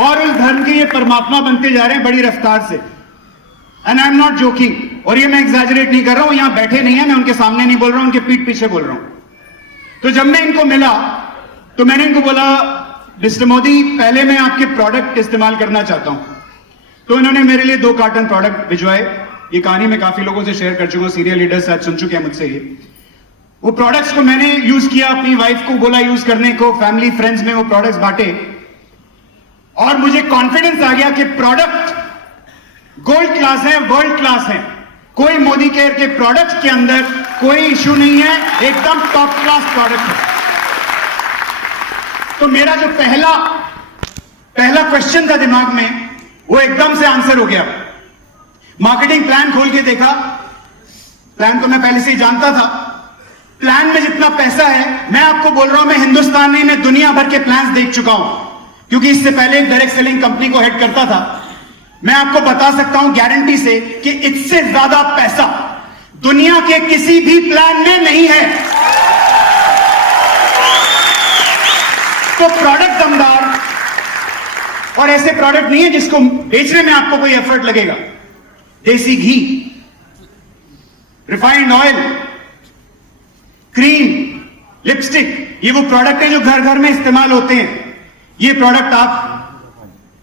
और उस धर्म के ये परमात्मा बनते जा रहे हैं बड़ी रफ्तार से। And I am not joking, और ये मैं एग्जैजरेट नहीं कर रहा हूं, यहां बैठे नहीं है, मैं उनके सामने नहीं बोल रहा हूं, उनके पीठ पीछे बोल रहा हूं। तो जब मैं इनको मिला तो मैंने इनको बोला, मिस्टर मोदी, पहले मैं आपके प्रोडक्ट इस्तेमाल करना चाहता हूं। तो इन्होंने मेरे लिए 2 कार्टन प्रोडक्ट भिजवाए। ये कहानी मैं काफी लोगों से शेयर कर चुका हूं, सीनियर लीडर्स आज सुन चुके हैं मुझसे ये। वो प्रोडक्ट्स को मैंने यूज किया, अपनी वाइफ को बोला यूज करने को, फैमिली फ्रेंड्स में वो प्रोडक्ट्स बांटे, और मुझे कॉन्फिडेंस आ गया कि प्रोडक्ट गोल्ड क्लास है, वर्ल्ड क्लास है। कोई मोदी केयर के प्रोडक्ट के अंदर कोई इश्यू नहीं है, एकदम टॉप क्लास प्रोडक्ट है। तो मेरा जो पहला क्वेश्चन था दिमाग में, वो एकदम से आंसर हो गया। मार्केटिंग प्लान खोल के देखा, प्लान तो मैं पहले से ही जानता था। प्लान में जितना पैसा है, मैं आपको बोल रहा हूं, मैं हिंदुस्तान नहीं, मैं दुनिया भर के प्लान्स देख चुका हूं, क्योंकि इससे पहले एक डायरेक्ट सेलिंग कंपनी को हेड करता था। मैं आपको बता सकता हूं गारंटी से कि इससे ज्यादा पैसा दुनिया के किसी भी प्लान में नहीं है। तो प्रोडक्ट दमदार, और ऐसे प्रोडक्ट नहीं है जिसको बेचने में आपको कोई एफर्ट लगेगा। देसी घी, रिफाइंड ऑयल, क्रीम, लिपस्टिक, ये वो प्रोडक्ट हैं जो घर घर में इस्तेमाल होते हैं। ये प्रोडक्ट आप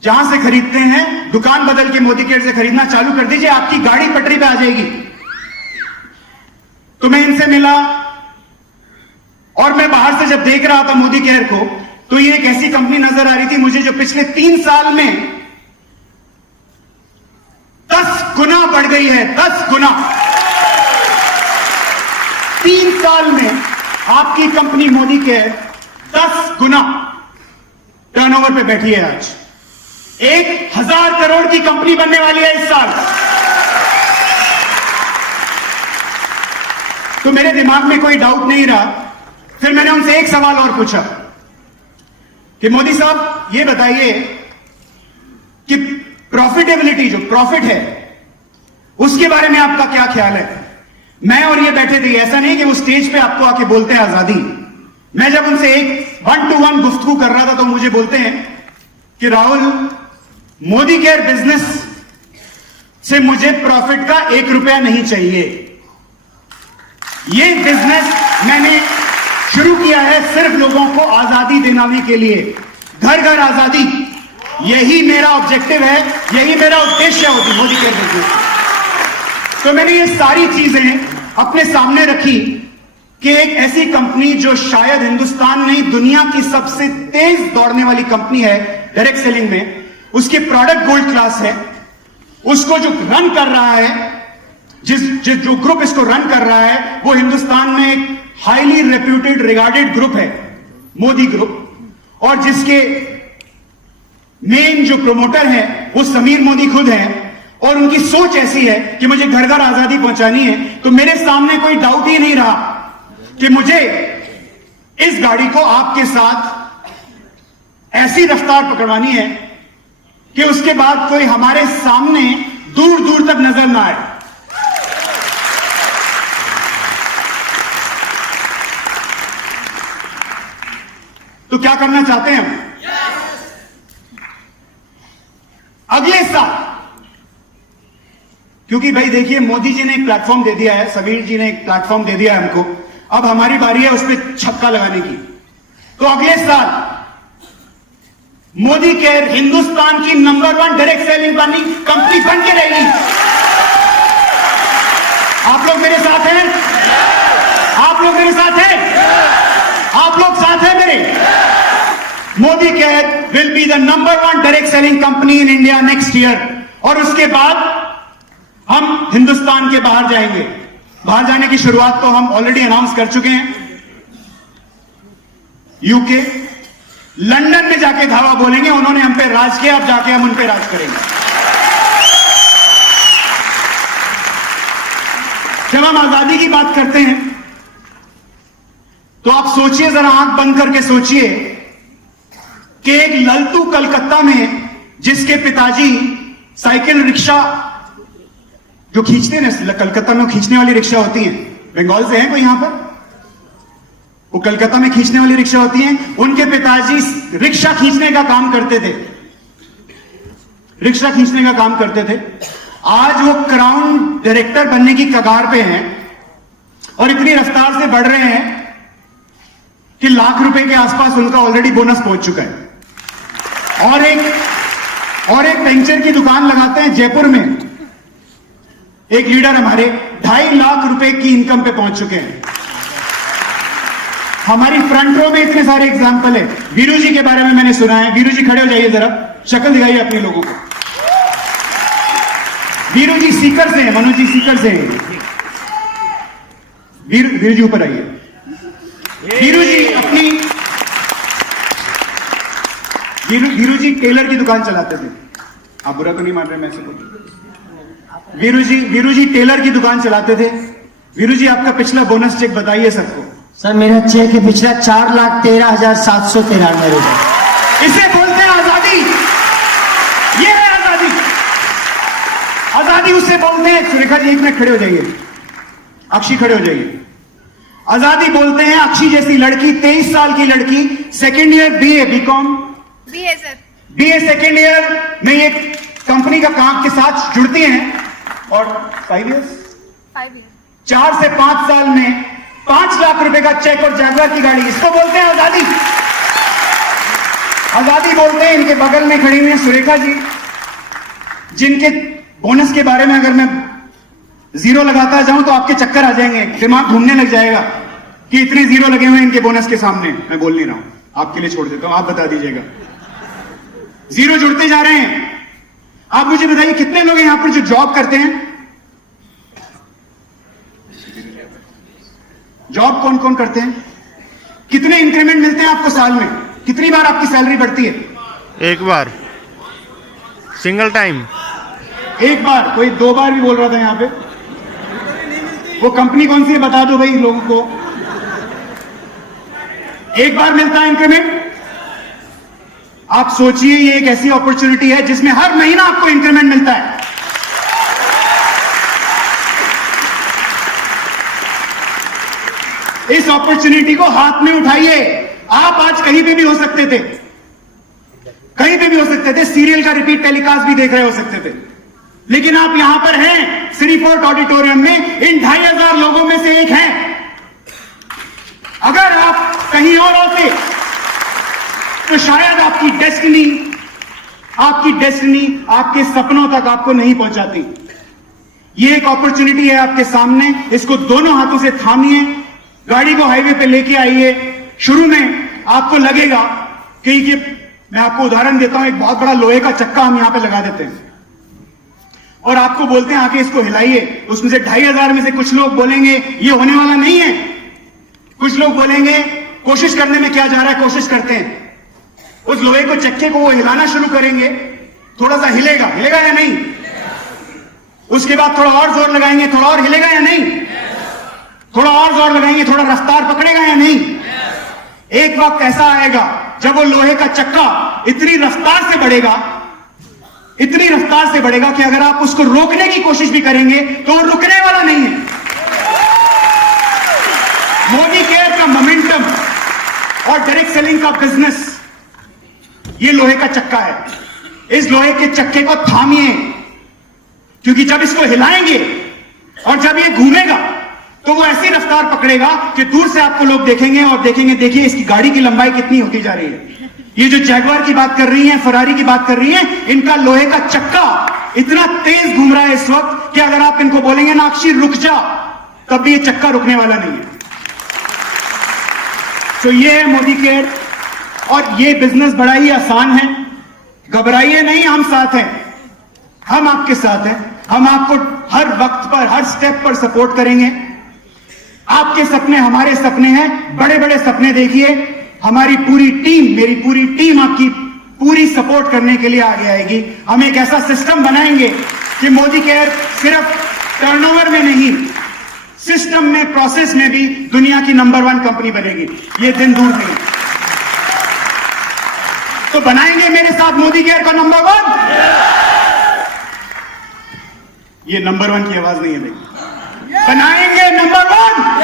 जहां से खरीदते हैं, दुकान बदल के मोदी केयर से खरीदना चालू कर दीजिए, आपकी गाड़ी पटरी पे आ जाएगी। तो मैं इनसे मिला, और मैं बाहर से जब देख रहा था मोदी केयर को, तो ये एक ऐसी कंपनी नजर आ रही थी मुझे जो पिछले 3 साल में 10 गुना बढ़ गई है। 10 गुना 3 साल में आपकी कंपनी मोदी केयर 10 गुना टर्नओवर पे बैठी है। आज 1000 करोड़ की कंपनी बनने वाली है इस साल। तो मेरे दिमाग में कोई डाउट नहीं रहा। फिर मैंने उनसे एक सवाल और पूछा कि मोदी साहब, ये बताइए कि प्रॉफिटेबिलिटी, जो प्रॉफिट है, उसके बारे में आपका क्या ख्याल है। मैं और ये बैठे थे, ऐसा नहीं कि वो स्टेज पे आपको आके बोलते हैं आजादी। मैं जब उनसे एक 1-to-1 गुफ्तगू कर रहा था तो मुझे बोलते हैं कि राहुल, मोदी केयर बिजनेस से मुझे प्रॉफिट का 1 रुपया नहीं चाहिए। ये बिजनेस मैंने शुरू किया है सिर्फ लोगों को आजादी दिलाने के लिए, घर घर आजादी। यही मेरा ऑब्जेक्टिव है, यही मेरा उद्देश्य होती मोदी केयर बिजनेस। तो मैंने ये सारी चीजें अपने सामने रखी कि एक ऐसी कंपनी जो शायद हिंदुस्तान नहीं, दुनिया की सबसे तेज दौड़ने वाली कंपनी है डायरेक्ट सेलिंग में, उसके प्रोडक्ट गोल्ड क्लास है, उसको जो रन कर रहा है, जो ग्रुप इसको रन कर रहा है, वो हिंदुस्तान में एक हाईली रेप्यूटेड रिगार्डेड ग्रुप है, मोदी ग्रुप, और जिसके मेन जो प्रोमोटर हैं वो समीर मोदी खुद हैं, और उनकी सोच ऐसी है कि मुझे घर घर आजादी पहुंचानी है। तो मेरे सामने कोई डाउट ही नहीं रहा कि मुझे इस गाड़ी को आपके साथ ऐसी रफ्तार पकड़वानी है कि उसके बाद कोई हमारे सामने दूर दूर तक नजर ना आए। तो क्या करना चाहते हैं हम? अगले साल, क्योंकि भाई देखिए, मोदी जी ने एक प्लेटफॉर्म दे दिया है, समीर जी ने एक प्लेटफॉर्म दे दिया है हमको, अब हमारी बारी है उस पर छक्का लगाने की। तो अगले साल मोदी केयर हिंदुस्तान की नंबर 1 डायरेक्ट सेलिंग कंपनी बन के रहेगी। आप लोग मेरे साथ हैं? आप लोग मेरे साथ हैं? आप लोग साथ हैं मेरे? Modi care will be the number 1 direct selling company in India next year. और उसके बाद हम हिंदुस्तान के बाहर जाएंगे। बाहर जाने की शुरुआत तो हम ऑलरेडी अनाउंस कर चुके हैं। यूके, लंदन में जाके धावा बोलेंगे, उन्होंने हम पे राज किया, अब जाके हम उन पे राज करेंगे। जब हम आजादी की बात करते हैं तो आप सोचिए, जरा आंख बंद करके सोचिए कि एक ललतू कलकत्ता में, जिसके पिताजी साइकिल रिक्शा जो खींचते हैं ना, कलकत्ता में खींचने वाली रिक्शा होती है, बंगाल से है कोई यहां पर, वो कलकत्ता में खींचने वाली रिक्शा होती है, उनके पिताजी रिक्शा खींचने का काम करते थे। रिक्शा खींचने का काम करते थे, आज वो क्राउन डायरेक्टर बनने की कगार पे हैं और इतनी रफ्तार से बढ़ रहे हैं कि लाख रुपए के आसपास उनका ऑलरेडी बोनस पहुंच चुका है। और एक पंचर की दुकान लगाते हैं जयपुर में, एक लीडर हमारे 2.5 लाख रुपए की इनकम पे पहुंच चुके हैं। हमारी फ्रंट रो में इतने सारे एग्जाम्पल है। वीरू जी के बारे में मैंने सुना है। वीरू जी खड़े हो जाइए, जरा शक्ल दिखाइए अपने लोगों को। वीरू जी सीकर से हैं, मनु जी सीकर से हैं। वीरू जी ऊपर आइए। वीरू जी अपनी वीरू जी टेलर की दुकान चलाते थे। आप बुरा तो नहीं मान रहे मैं ऐसे बोल? वीरू जी टेलर की दुकान चलाते थे। वीरू जी आपका पिछला बोनस चेक बताइए सबको। सर मेरा चेक है पिछला 4,13,793 रुपए। इसे बोलते हैं आजादी। ये है आजादी। आजादी उसे बोलते हैं। सुरेखा जी एक मिनट खड़े हो जाइए, अक्षी खड़े हो जाइए। आजादी बोलते हैं अक्षी जैसी लड़की, 23 साल की लड़की, second year BA BCom BA sir, BA second year में ये कंपनी का काम के साथ जुड़ती हैं और 5 ईयर 4 से 5 साल में 5 लाख रुपए का चेक और जैगवार की गाड़ी। इसको बोलते हैं आजादी। आजादी बोलते हैं। इनके बगल में खड़ी हुई है सुरेखा जी, जिनके बोनस के बारे में अगर मैं जीरो लगाता जाऊं तो आपके चक्कर आ जाएंगे, दिमाग घूमने लग जाएगा कि इतने जीरो लगे हुए हैं इनके बोनस के सामने। मैं बोल नहीं रहा हूं, आपके लिए छोड़ देता हूं, आप बता दीजिएगा। जीरो जुड़ते जा रहे हैं। आप मुझे बताइए कितने लोग हैं यहां पर जो जॉब करते हैं? जॉब कौन कौन करते हैं? कितने इंक्रीमेंट मिलते हैं आपको साल में? कितनी बार आपकी सैलरी बढ़ती है? एक बार, सिंगल टाइम। एक बार, कोई 2 बार भी बोल रहा था यहां पे। वो कंपनी कौन सी है बता दो भाई लोगों को। एक बार मिलता है इंक्रीमेंट। आप सोचिए ये एक ऐसी अपॉर्चुनिटी है जिसमें हर महीना आपको इंक्रीमेंट मिलता है। इस अपॉर्चुनिटी को हाथ में उठाइए। आप आज कहीं पे भी हो सकते थे, कहीं पे भी हो सकते थे, सीरियल का रिपीट टेलीकास्ट भी देख रहे हो सकते थे, लेकिन आप यहां पर हैं सिटी फोर्ट ऑडिटोरियम में, इन 2,500 लोगों में से एक हैं। अगर आप कहीं और होते तो शायद आपकी डेस्टिनी आपके सपनों तक आपको नहीं पहुंचाती। ये एक अपॉर्चुनिटी है आपके सामने, इसको दोनों हाथों से थामिए, गाड़ी को हाईवे पे लेके आइए। शुरू में आपको लगेगा कि मैं आपको उदाहरण देता हूं, एक बहुत बड़ा लोहे का चक्का हम यहां पे लगा देते हैं और आपको बोलते हैं आके इसको हिलाइए। उसमें से 2,500 में से कुछ लोग बोलेंगे ये होने वाला नहीं है, कुछ लोग बोलेंगे कोशिश करने में क्या जा रहा है, कोशिश करते हैं। उस लोहे को चक्के को वो हिलाना शुरू करेंगे, थोड़ा सा हिलेगा या नहीं? उसके बाद थोड़ा और जोर लगाएंगे, थोड़ा और हिलेगा या नहीं? थोड़ा और जोर लगाएंगे, थोड़ा रफ्तार पकड़ेगा या नहीं? एक वक्त ऐसा आएगा जब वो लोहे का चक्का इतनी रफ्तार से बढ़ेगा कि अगर आप उसको रोकने की कोशिश भी करेंगे तो वो रुकने वाला नहीं है। मोदी केयर का मोमेंटम और डायरेक्ट सेलिंग का बिजनेस, ये लोहे का चक्का है। इस लोहे के चक्के को थामिए, क्योंकि जब इसको हिलाएंगे और जब ये घूमेगा तो वो ऐसी रफ्तार पकड़ेगा कि दूर से आपको लोग देखेंगे और देखेंगे देखिए इसकी गाड़ी की लंबाई कितनी होती जा रही है। ये जो जैगवार की बात कर रही हैं, फरारी की बात कर रही हैं, इनका लोहे का चक्का इतना तेज घूम रहा है इस वक्त कि अगर आप इनको बोलेंगे ना अक्षी रुक जा, तब भी ये चक्का रुकने वाला नहीं है। तो ये है मोदी केयर और ये बिजनेस बड़ा ही आसान है। घबराइए नहीं, हम साथ हैं, हम आपके साथ हैं। हम आपको हर वक्त पर, हर स्टेप पर सपोर्ट करेंगे। आपके सपने हमारे सपने हैं, बड़े बड़े सपने देखिए। हमारी पूरी टीम, मेरी पूरी टीम आपकी पूरी सपोर्ट करने के लिए आगे आएगी। हम एक ऐसा सिस्टम बनाएंगे कि मोदी केयर सिर्फ टर्नओवर में नहीं, सिस्टम में, प्रोसेस में भी दुनिया की नंबर 1 कंपनी बनेगी। ये दिन दूर नहीं। तो बनाएंगे मेरे साथ मोदी केयर का नंबर 1। ये नंबर 1 की आवाज नहीं है, देखिए। बनाएंगे नंबर 1।